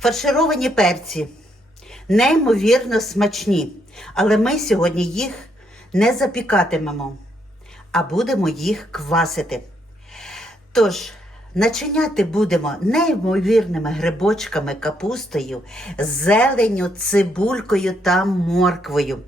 Фаршировані перці неймовірно смачні, але ми сьогодні їх не запікатимемо, а будемо їх квасити. Тож, начиняти будемо неймовірними грибочками, капустою, зеленю, цибулькою та морквою.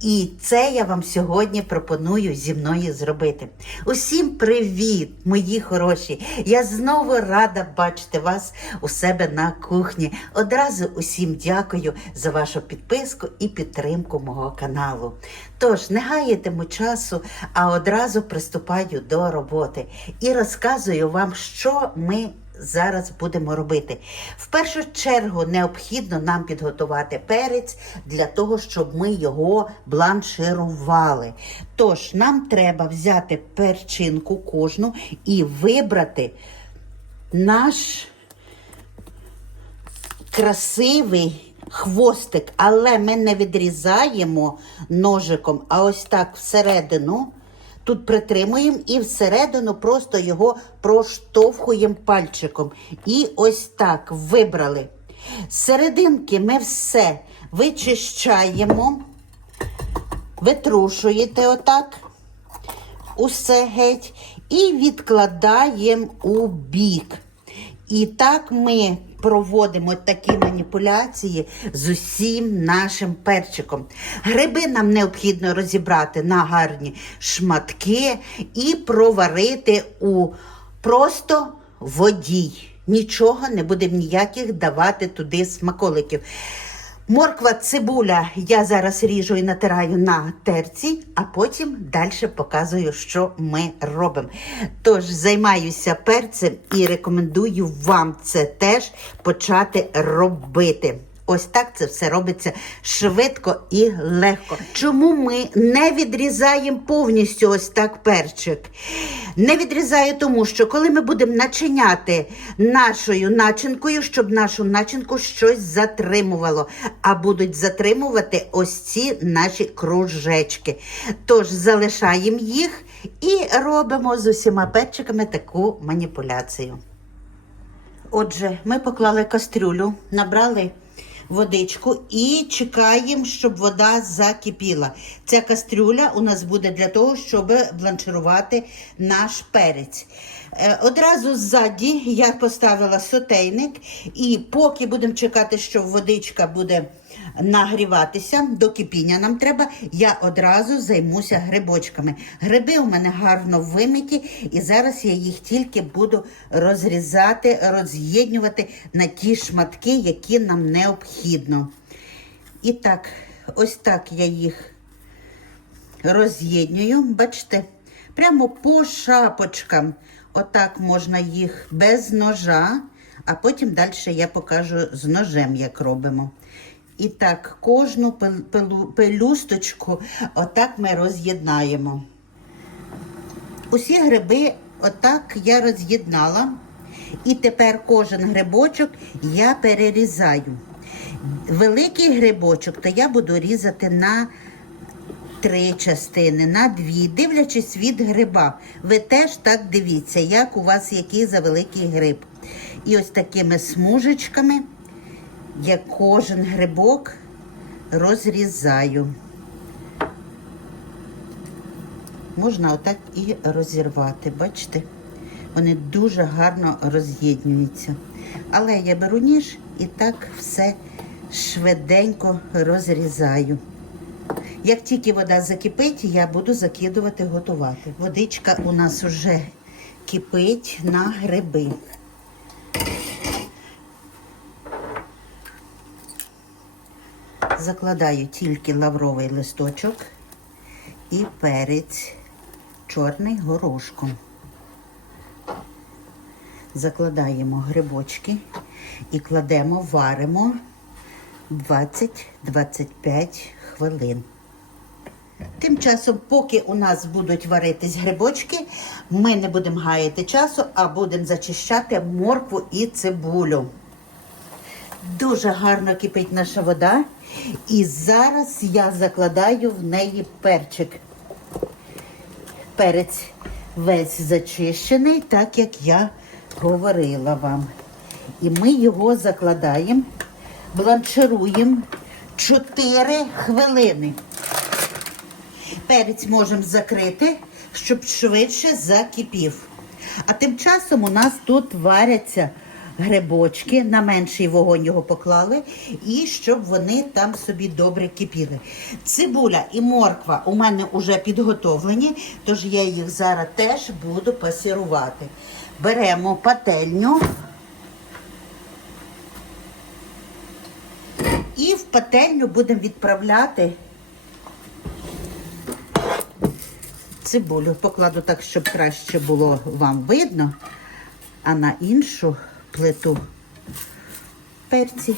І це я вам сьогодні пропоную зі мною зробити. Усім привіт, мої хороші! Я знову рада бачити вас у себе на кухні. Одразу усім дякую за вашу підписку і підтримку мого каналу. Тож, не гаятиму часу, а одразу приступаю до роботи і розказую вам, що ми зараз будемо робити. В першу чергу необхідно нам підготувати перець для того, щоб ми його бланширували. Тож, нам треба взяти перчинку кожну і вибрати наш красивий хвостик, але ми не відрізаємо ножиком, а ось так всередину. Тут притримуємо і всередину просто його проштовхуємо пальчиком. І ось так вибрали. З серединки ми все вичищаємо, витрушуєте отак усе геть і відкладаємо у бік. І так ми проводимо такі маніпуляції з усім нашим перчиком. Гриби нам необхідно розібрати на гарні шматки і проварити у просто водій. Нічого не будемо ніяких давати туди смаколиків. Морква, цибуля я зараз ріжу і натираю на терці, а потім далі показую, що ми робимо. Тож займаюся перцем і рекомендую вам це теж почати робити. Ось так це все робиться швидко і легко. Чому ми не відрізаємо повністю ось так перчик? Не відрізаю, тому що коли ми будемо начиняти нашою начинкою, щоб нашу начинку щось затримувало, а будуть затримувати ось ці наші кружечки. Тож залишаємо їх і робимо з усіма перчиками таку маніпуляцію. Отже, ми поклали кастрюлю, набрали водичку і чекаємо, щоб вода закипіла. Ця кастрюля у нас буде для того, щоб бланширувати наш перець. Е, Одразу ззаді я поставила сотейник, і поки будемо чекати, що водичка буде нагріватися, до кипіння нам треба, я одразу займуся грибочками. Гриби у мене гарно вимиті, і зараз я їх тільки буду розрізати, роз'єднювати на ті шматки, які нам необхідно. І так, ось так я їх роз'єднюю. Бачите, прямо по шапочкам. Отак можна їх без ножа, а потім далі я покажу з ножем, як робимо. І так, кожну пелюсточку отак ми роз'єднаємо. Усі гриби отак я роз'єднала. І тепер кожен грибочок я перерізаю. Великий грибочок, то я буду різати на три частини, на дві, дивлячись від гриба. Ви теж так дивіться, як у вас який за великий гриб. І ось такими смужечками я кожен грибок розрізаю. Можна отак і розірвати, бачите? Вони дуже гарно роз'єднюються. Але я беру ніж і так все швиденько розрізаю. Як тільки вода закипить, я буду закидувати готувати. Водичка у нас вже кипить на гриби. Закладаю тільки лавровий листочок і перець чорний горошком. Закладаємо грибочки і кладемо, варимо 20-25 хвилин. Тим часом, поки у нас будуть варитись грибочки, ми не будемо гаяти часу, а будемо зачищати моркву і цибулю. Дуже гарно кипить наша вода. І зараз я закладаю в неї перчик. Перець весь зачищений, так як я говорила вам. І ми його закладаємо, бланшируємо 4 хвилини. Перець можемо закрити, щоб швидше закипів. А тим часом у нас тут варяться грибочки, на менший вогонь його поклали, і щоб вони там собі добре кипіли. Цибуля і морква у мене вже підготовлені, тож я їх зараз теж буду пасірувати. Беремо пательню. І в пательню будемо відправляти цибулю. Покладу так, щоб краще було вам видно, а на іншу плиту перці.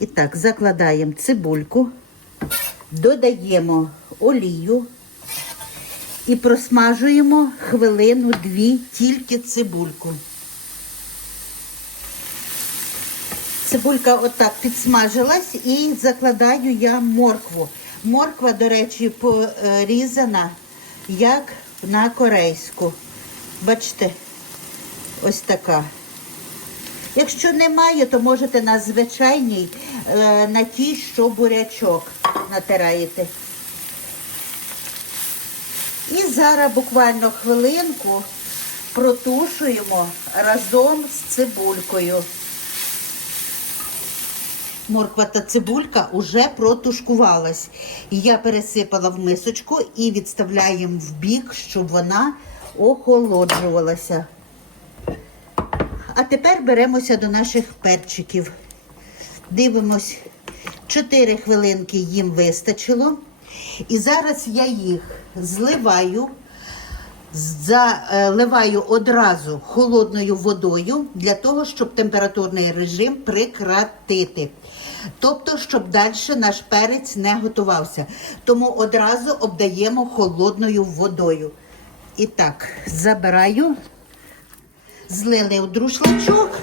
І так, закладаємо цибульку, додаємо олію і просмажуємо хвилину-дві тільки цибульку. Цибулька отак підсмажилась і закладаю я моркву. Морква, до речі, порізана як на корейську. Бачите, ось така. Якщо немає, то можете на звичайній, е, на тій, що бурячок натираєте. І зараз буквально хвилинку протушуємо разом з цибулькою. Морква та цибулька вже протушкувалась. Я пересипала в мисочку і відставляємо в бік, щоб вона охолоджувалася. А тепер беремося до наших перчиків. Дивимось, 4 хвилинки їм вистачило. І зараз я їх зливаю, заливаю одразу холодною водою для того, щоб температурний режим прекратити. Тобто, щоб далі наш перець не готувався. Тому одразу обдаємо холодною водою. І так, забираю, злили у друшлачок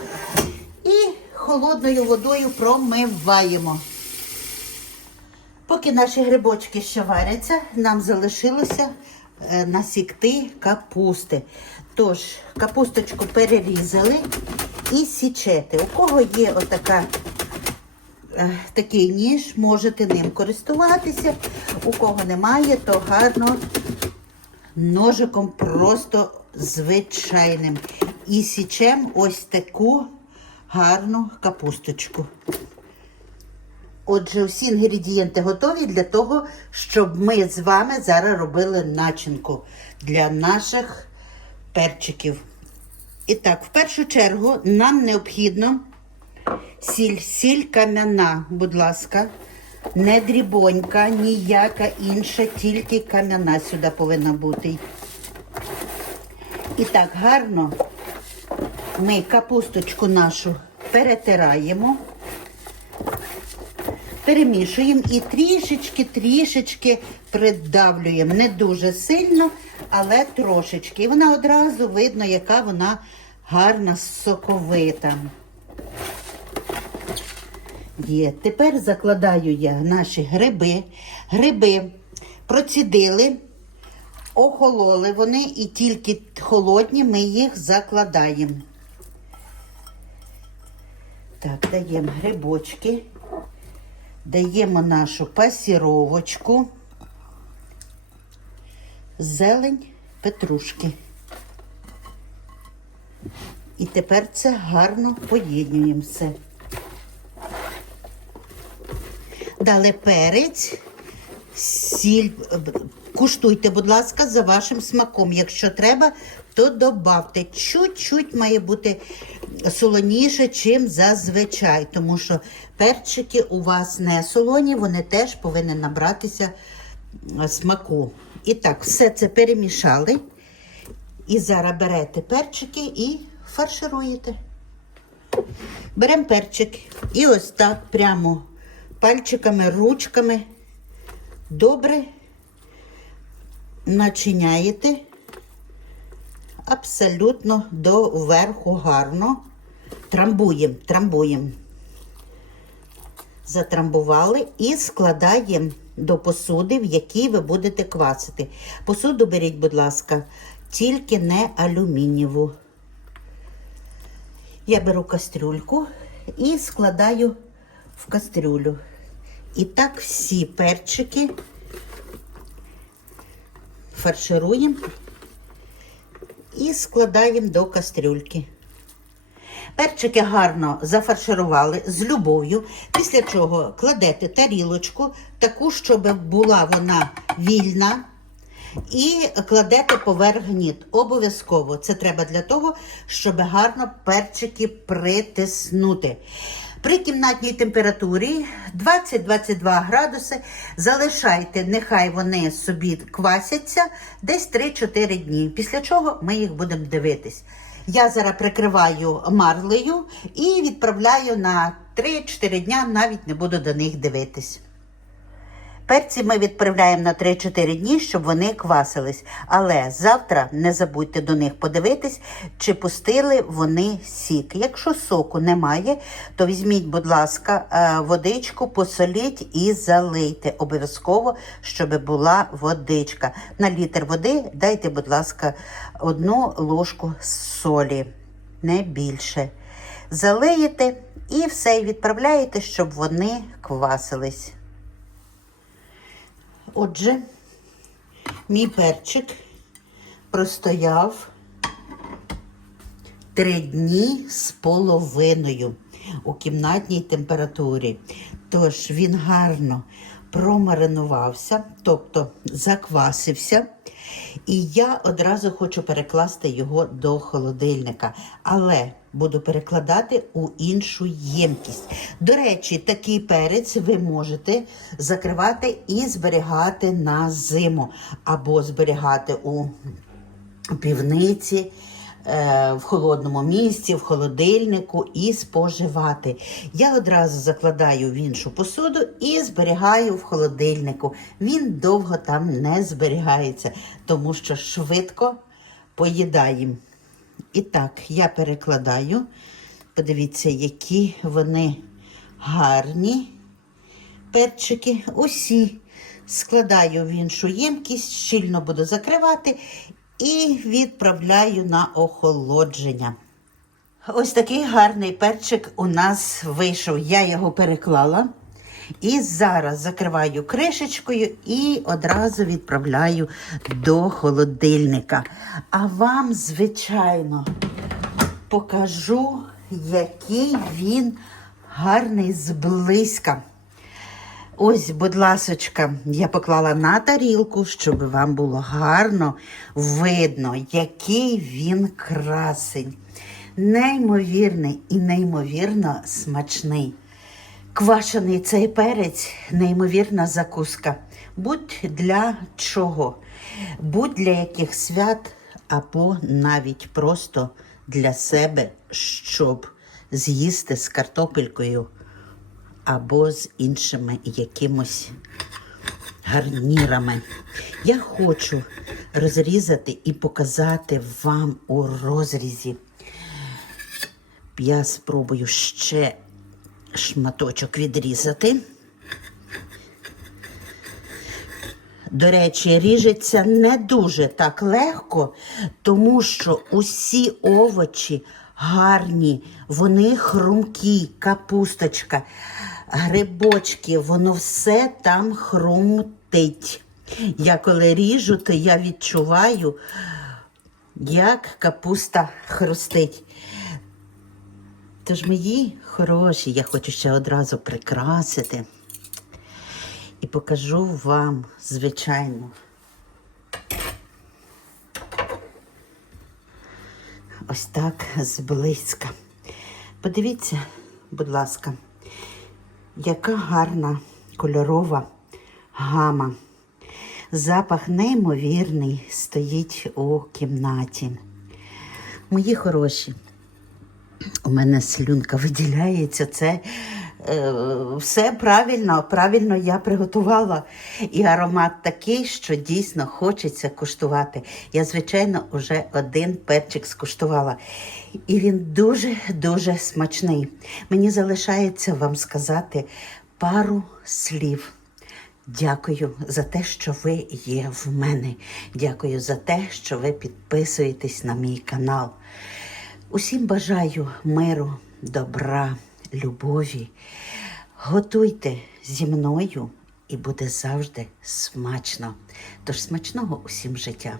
і холодною водою промиваємо. Поки наші грибочки ще варяться, нам залишилося е, насікти капусти. Тож, капусточку перерізали і січете. У кого є отака, е, такий ніж, можете ним користуватися. У кого немає, то гарно ножиком просто звичайним. І січем ось таку гарну капусточку. Отже, всі інгредієнти готові для того, щоб ми з вами зараз робили начинку для наших перчиків. І так, в першу чергу нам необхідно сіль, сіль кам'яна, будь ласка, не дрібонька, ніяка інша, тільки кам'яна сюди повинна бути. І так, гарно ми капусточку нашу перетираємо перемішуємо і трішечки-трішечки придавлюємо. Не дуже сильно, але трошечки. І вона одразу видно, яка вона гарна, соковита. Є. Тепер закладаю я наші гриби. Гриби процідили, охололи вони і тільки холодні ми їх закладаємо. Так, даємо грибочки. Даємо нашу пасіровочку, зелень, петрушки. І тепер це гарно поєднуємо все. Дали перець, сіль. Куштуйте, будь ласка, за вашим смаком. Якщо треба, то додавте. Чуть-чуть має бути солоніше, чим зазвичай, тому що перчики у вас не солоні, вони теж повинні набратися смаку. І так, все це перемішали. І зараз берете перчики і фаршируєте. Беремо перчик і ось так прямо пальчиками, ручками добре начиняєте абсолютно до верху гарно. Трамбуємо, трамбуємо. Затрамбували і складаємо до посуди, в якій ви будете квасити. Посуду беріть, будь ласка, тільки не алюмінієву. Я беру кастрюльку і складаю в кастрюлю. І так всі перчики фаршируємо і складаємо до кастрюльки. Перчики гарно зафарширували з любов'ю, після чого кладете тарілочку, таку, щоб була вона вільна, і кладете поверх гніт. Обов'язково. Це треба для того, щоб гарно перчики притиснути. При кімнатній температурі 20-22 градуси залишайте, нехай вони собі квасяться десь 3-4 дні. Після чого ми їх будемо дивитись. Я зараз прикриваю марлею і відправляю на 3-4 дня, навіть не буду до них дивитись. Перці ми відправляємо на 3-4 дні, щоб вони квасились. Але завтра не забудьте до них подивитись, чи пустили вони сік. Якщо соку немає, то візьміть, будь ласка, е, водичку, посоліть і залийте. Обов'язково, щоб була водичка. На літр води дайте, будь ласка, одну ложку солі, не більше. Залиєте і все, відправляєте, щоб вони квасились. Отже, мій перчик простояв три дні з половиною у кімнатній температурі. Тож він гарно промаринувався, тобто заквасився. І я одразу хочу перекласти його до холодильника, але буду перекладати у іншу ємкість. До речі, такий перець ви можете закривати і зберігати на зиму, або зберігати у півниці. Е, В холодному місці, в холодильнику і споживати. Я одразу закладаю в іншу посуду і зберігаю в холодильнику. Він довго там не зберігається, тому що швидко поїдаємо. І так, я перекладаю. Подивіться, які вони гарні перчики. Усі складаю в іншу ємкість, щільно буду закривати і відправляю на охолодження. Ось такий гарний перчик у нас вийшов. Я його переклала. І зараз закриваю кришечкою і одразу відправляю до холодильника. А вам, звичайно, покажу, який він гарний зблизька. Ось, будь ласочка, я поклала на тарілку, щоб вам було гарно видно, який він красень. Неймовірний і неймовірно смачний. Квашений цей перець неймовірна закуска. Будь для чого? Будь для яких свят, або навіть просто для себе, щоб з'їсти з картопелькою або з іншими якимось гарнірами. Я хочу розрізати і показати вам у розрізі. Я спробую ще шматочок відрізати. До речі, ріжеться не дуже так легко, тому що усі овочі гарні, вони хрумкі, капусточка, грибочки, воно все там хрумтить. Я коли ріжу, то я відчуваю, як капуста хрустить. Тож мої хороші, я хочу ще одразу прикрасити і покажу вам, звичайно. Ось так зблизька. Подивіться, будь ласка, яка гарна кольорова гама. Запах неймовірний стоїть у кімнаті. Мої хороші, у мене слюнка виділяється. Це все правильно, правильно я приготувала. І аромат такий, що дійсно хочеться куштувати. Я, звичайно, вже один перчик скуштувала. І він дуже-дуже смачний. Мені залишається вам сказати пару слів. Дякую за те, що ви є в мене. Дякую за те, що ви підписуєтесь на мій канал. Усім бажаю миру, добра, любові. Готуйте зі мною і буде завжди смачно. Тож смачного усім життя.